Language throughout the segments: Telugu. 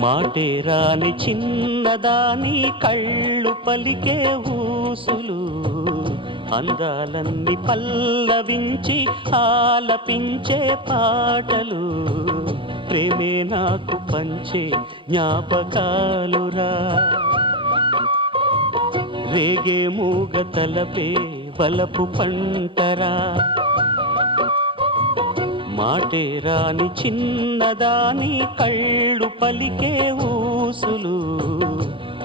మాటే రాని చిన్నదాని కళ్ళు పలికే ఊసులు అందాలన్నీ పల్లవించి ఆలపించే పాటలు ప్రేమే నాకు పంచే జ్ఞాపకాలురా రేగే మూగ తలపే వలపు పంటరా మాటే రాని చిన్నదాని కళ్ళు పలికే ఊసులు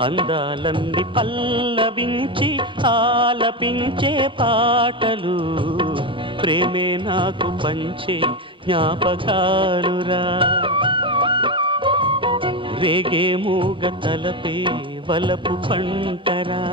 అందాలన్నీ పల్లవించి ఆలపించే పాటలు ప్రేమే నాకు పంచే జ్ఞాపకాలురా రేగే మూగ తలపే వలపు పంటరా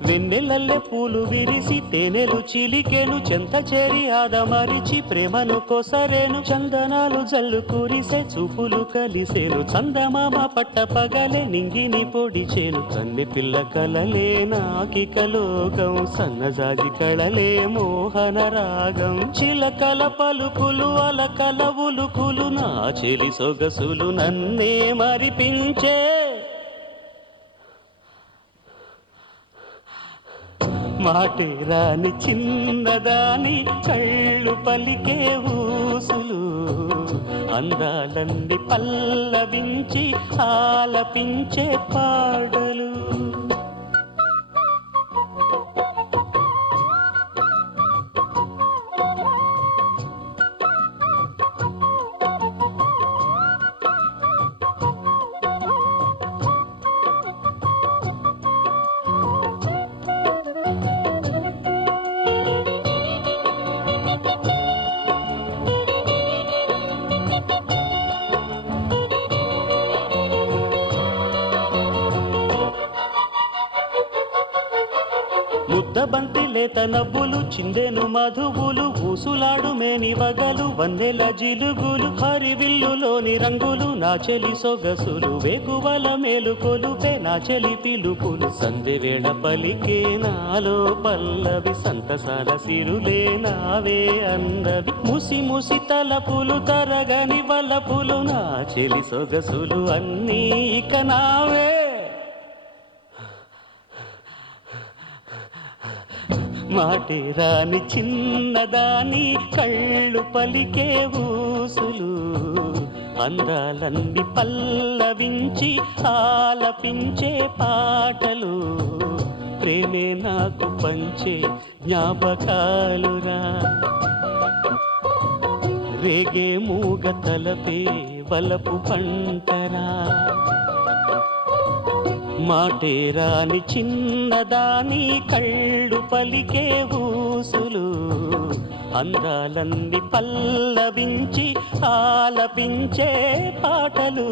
వెన్నెలల్లె పూలు విరిసి తేనెలు చిలికెను చెంత చేరి ఆదమరిచి ప్రేమను కొసరేను చందనాలు జల్లు కురిసే చూపులు కలిసేను చందమామ పట్ట పగలే నింగిని పొడిచేను కన్నె పిల్ల కలలే నాకిక లోకం సన్నజాజి కళలే మోహన రాగం చిలకల పలుకులు అలకల ఉలుకులు నా చెలి సొగసులు నన్నే మరిపించే మాటే రాని చిన్నదాని కళ్ళు పలికే ఊసులు అందాలన్నీ పల్లవించి ఆలపించే పాడలు ముద్దబంతి లేత నవ్వులు చిందెను మధువులు ఊసులాడు మేని వగలు వందెల జిలుగులు హరివిల్లులోని రంగులు నా చెలి సొగసులు వేకువల మేలుకొలుపే నా చెలి పిలుపులు సంధి వేళ పలికే నాలో పల్లవి సంతసాల సిరులే నావే అందవి ముసి ముసి తలపులు తరగని వలపులు నా చెలి సొగసులు అన్నీ ఇక నావే మాటే రాని చిన్నదాని కళ్ళు పలికే ఊసులు అందాలన్నీ పల్లవించి ఆలపించే పాటలు ప్రేమే నాకు పంచే జ్ఞాపకాలురా రేగే మూగ తలపే వలపు పంటరా మాటే రాని చిన్నదాని కళ్ళు పలికే ఊసులు అందాలన్నీ పల్లవించి ఆలపించే పాటలు